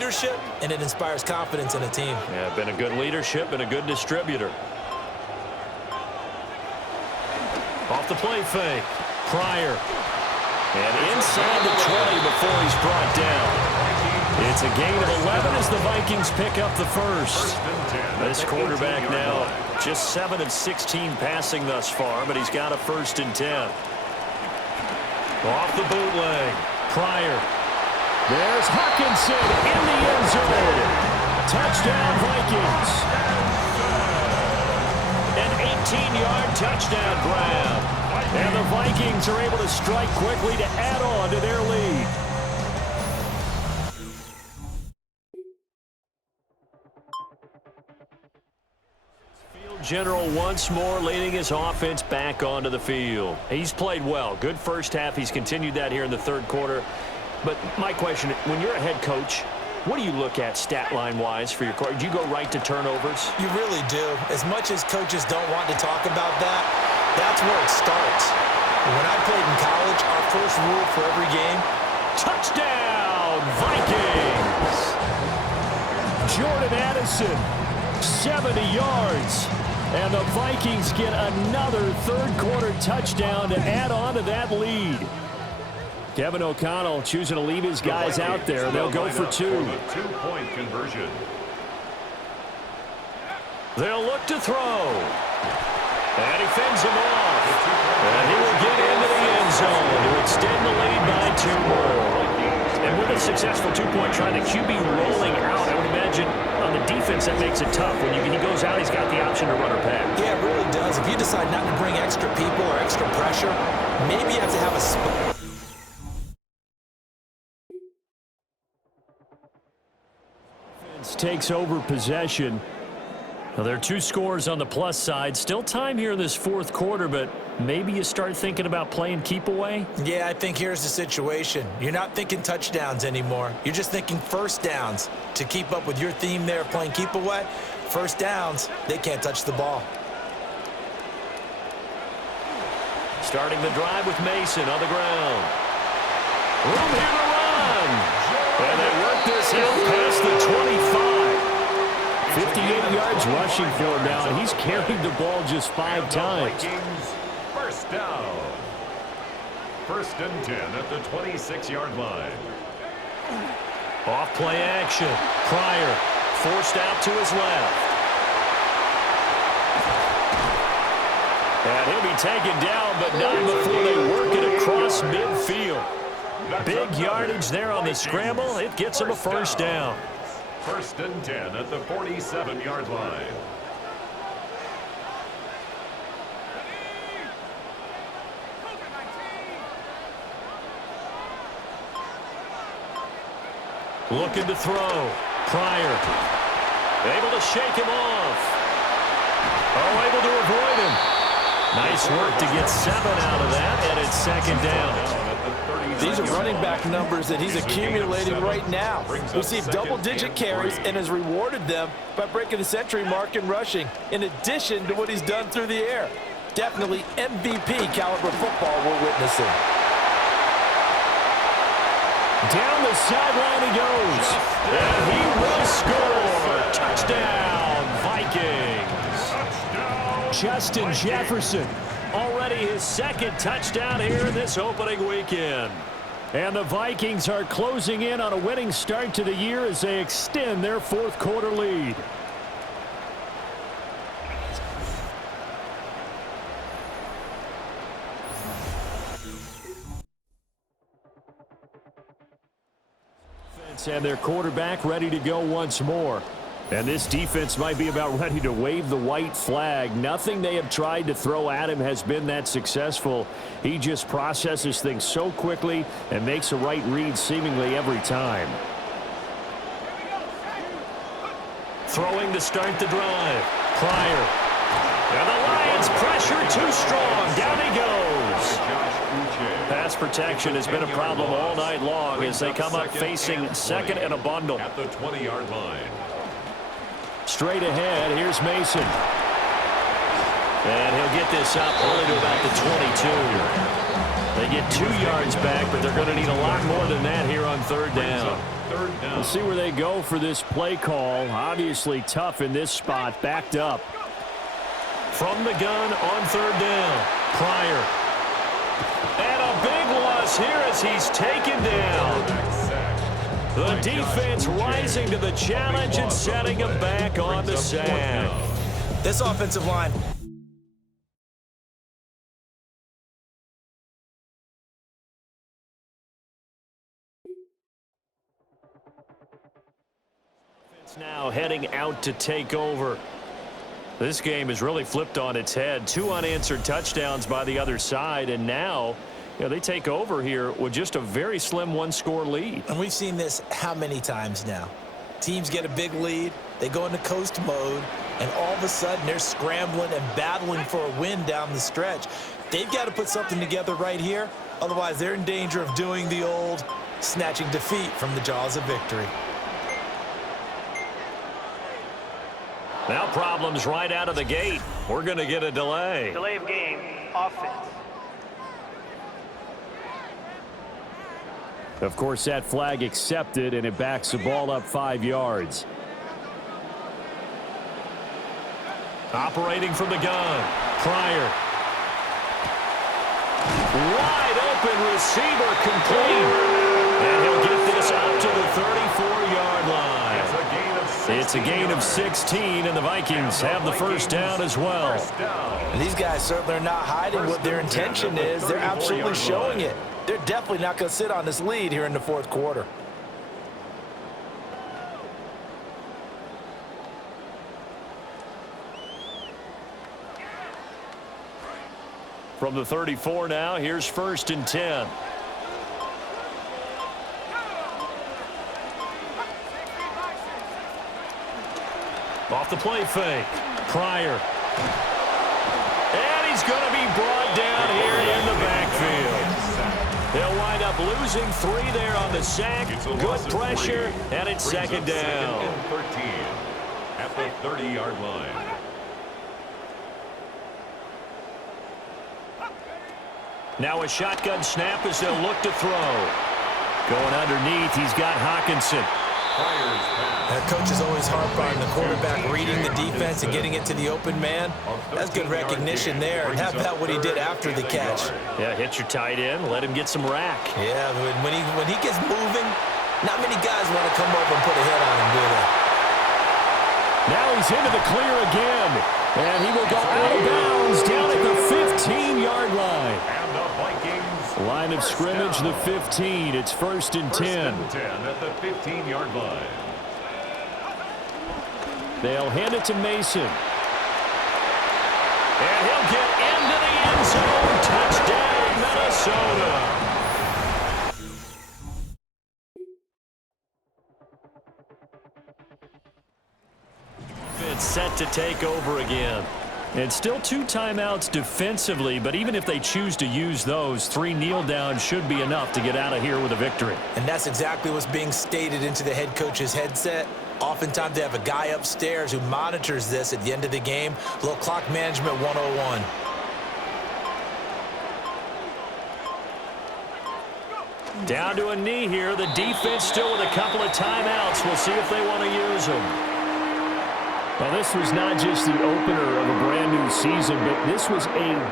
leadership, and it inspires confidence in a team. Yeah, been a good leadership and a good distributor. Off the play fake. Pryor. And inside the 20 before he's brought down. It's a gain of 11 as the Vikings pick up the first. This quarterback now just 7 of 16 passing thus far, but he's got a 1st and 10. Off the bootleg. Pryor. There's Hawkinson in the end zone. Touchdown, Vikings. An 18-yard touchdown grab. And the Vikings are able to strike quickly to add on to their lead. General once more leading his offense back onto the field. He's played well. Good first half. He's continued that here in the third quarter. But my question, when you're a head coach, what do you look at stat line-wise for your quarterback? Do you go right to turnovers? You really do. As much as coaches don't want to talk about that, that's where it starts. When I played in college, our first rule for every game, touchdown, Vikings! Jordan Addison, 70 yards. And the Vikings get another third-quarter touchdown to add on to that lead. Kevin O'Connell choosing to leave his guys out there. They'll go for two. Two-point conversion. They'll look to throw. And he fends him off. And he will get into the end zone to extend the lead by 2 more. And with a successful two-point try, the QB rolling out, I would imagine on the defense that makes it tough. When he goes out, he's got the option to run or pass. Yeah, it really does. If you decide not to bring extra people or extra pressure, maybe you have to have a spot. Takes over possession. Well, there are 2 scores on the plus side. Still time here in this fourth quarter, but maybe you start thinking about playing keep away? Yeah, I think here's the situation. You're not thinking touchdowns anymore. You're just thinking first downs. To keep up with your theme there, playing keep away, first downs, they can't touch the ball. Starting the drive with Mason on the ground. Room here to run. And they work this out past the 25. 58 yards rushing for him now, and he's carried the ball just 5 times. First down. 1st and 10 at the 26-yard line. Off play action. Pryor forced out to his left. And he'll be taken down, but not before they work it across midfield. Big yardage there on the scramble. It gets him a first down. 1st and 10 at the 47-yard line. Looking to throw. Pryor. Able to shake him off. Oh, able to avoid him. Nice work to get 7 out of that, and it's 2nd down. These are running back numbers that he's accumulating right now. Received double-digit carries and has rewarded them by breaking the century mark in rushing, in addition to what he's done through the air. Definitely MVP caliber football we're witnessing. Down the sideline he goes. And he will score. Touchdown, Vikings. Justin Jefferson. Already his 2nd touchdown here in this opening weekend. And the Vikings are closing in on a winning start to the year as they extend their 4th quarter lead. And their quarterback ready to go once more. And this defense might be about ready to wave the white flag. Nothing they have tried to throw at him has been that successful. He just processes things so quickly and makes a right read seemingly every time. Throwing to start the drive. Pryor. And the Lions pressure too strong. Down he goes. Pass protection has been a problem all night long as they come up facing 2nd and a bundle. At the 20-yard line. Straight ahead, here's Mason. And he'll get this up only to about the 22. They get 2 yards back, but they're going to need a lot more than that here on third down. We'll see where they go for this play call. Obviously tough in this spot, backed up. From the gun on third down, Pryor. And a big loss here as he's taken down. The defense rising to the challenge and setting him back on the sack. This offensive line. Now heading out to take over. This game is really flipped on its head. 2 unanswered touchdowns by the other side, and now they take over here with just a very slim 1-score lead. And we've seen this how many times now? Teams get a big lead, they go into coast mode, and all of a sudden they're scrambling and battling for a win down the stretch. They've got to put something together right here, otherwise they're in danger of doing the old snatching defeat from the jaws of victory. Now problems right out of the gate. We're going to get a delay. Delay of game, offense. Of course, that flag accepted, and it backs the ball up 5 yards. Operating from the gun, Pryor. Wide open receiver complete. And he'll get this up to the 34-yard line. It's a gain of 16, and the Vikings have the first down as well. And these guys certainly are not hiding what their intention is. They're absolutely showing it. They're definitely not going to sit on this lead here in the fourth quarter. From the 34 now, here's 1st and 10. Off the play fake, Pryor. And he's going to be brought down here in the backfield. They'll wind up losing 3 there on the sack. Good pressure, and it's 2nd down. 13 at the 30-yard line. Now a shotgun snap as they'll look to throw. Going underneath, he's got Hawkinson. Coach is always harp on the quarterback reading the defense and getting it to the open man. That's good recognition there. And how about what he did after the catch? Yeah, hit your tight end, let him get some rack. Yeah, when he gets moving, not many guys want to come over and put a hit on him, do they? Now he's into the clear again. And he will go out of bounds down at the 15-yard line. And the Vikings. Line of scrimmage, the 15. It's 1st and 10. 1st and 10 at the 15-yard line. They'll hand it to Mason. And he'll get into the end zone. Touchdown, Minnesota. It's set to take over again. And still 2 timeouts defensively, but even if they choose to use those, 3 kneel downs should be enough to get out of here with a victory. And that's exactly what's being stated into the head coach's headset. Oftentimes they have a guy upstairs who monitors this at the end of the game. A little clock management 101. Down to a knee here. The defense still with a couple of timeouts. We'll see if they want to use them. Well, this was not just the opener of a brand new season, but this was a